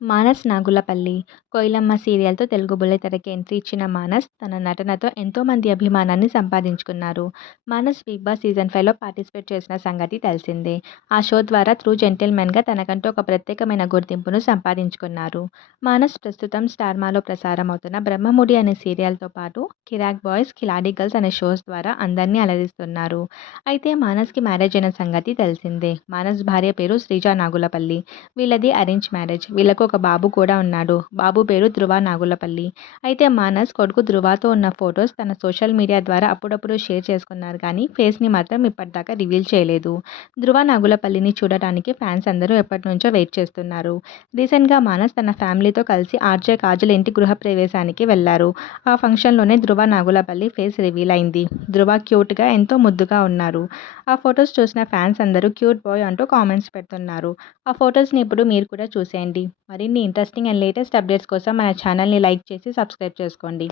మానస్ నాగులపల్లి. కోయిలమ్మ సీరియల్తో Telugu బుల్లితెరకి entry ఇచ్చిన మానస్ తన నటనతో ఎంతోమంది అభిమానాన్ని సంపాదించుకున్నారు. మానస్ బిగ్ బాస్ సీజన్ ఫైవ్లో పార్టిసిపేట్ చేసిన సంగతి తెలిసిందే. ఆ షో ద్వారా త్రూ జెంటిల్మెన్గా తనకంటూ ఒక ప్రత్యేకమైన గుర్తింపును సంపాదించుకున్నారు. మానస్ ప్రస్తుతం స్టార్మాలో ప్రసారం అవుతున్న బ్రహ్మముడి అనే సీరియల్తో పాటు కిరాక్ బాయ్స్ కిలాడీ గర్ల్స్ అనే షోస్ ద్వారా అందరినీ అలరిస్తున్నారు. అయితే మానస్కి మ్యారేజ్ అయిన సంగతి తెలిసిందే. మానస్ భార్య పేరు శ్రీజ నాగులపల్లి. వీళ్ళది అరేంజ్ మ్యారేజ్. వీళ్ళకు ఒక బాబు కూడా ఉన్నాడు. బాబు పేరు ధృవ నాగులపల్లి. అయితే మానస్ కొడుకు ధృవతో ఉన్న ఫొటోస్ తన సోషల్ మీడియా ద్వారా అప్పుడప్పుడు షేర్ చేసుకున్నారు కానీ ఫేస్ని మాత్రం ఇప్పటిదాకా రివీల్ చేయలేదు. ధృవ నాగులపల్లిని చూడటానికి ఫ్యాన్స్ అందరూ ఎప్పటి నుంచో వెయిట్ చేస్తున్నారు. రీసెంట్గా మానస్ తన ఫ్యామిలీతో కలిసి ఆర్జే కాజల్ ఇంటి గృహప్రవేశానికి వెళ్ళారు. ఆ ఫంక్షన్లోనే ధృవ నాగులపల్లి ఫేస్ రివీల్ అయింది. ధృవ క్యూట్గా ఎంతో ముద్దుగా ఉన్నారు. ఆ ఫొటోస్ చూసిన ఫ్యాన్స్ అందరూ క్యూట్ బాయ్ అంటూ కామెంట్స్ పెడుతున్నారు. ఆ ఫొటోస్ని ఇప్పుడు మీరు కూడా చూసేయండి. మరిన్ని ఇంట్రెస్టింగ్ అండ్ లేటెస్ట్ అప్డేట్స్ కోసం మన ఛానల్ని లైక్ చేసి సబ్స్క్రైబ్ చేసుకోండి.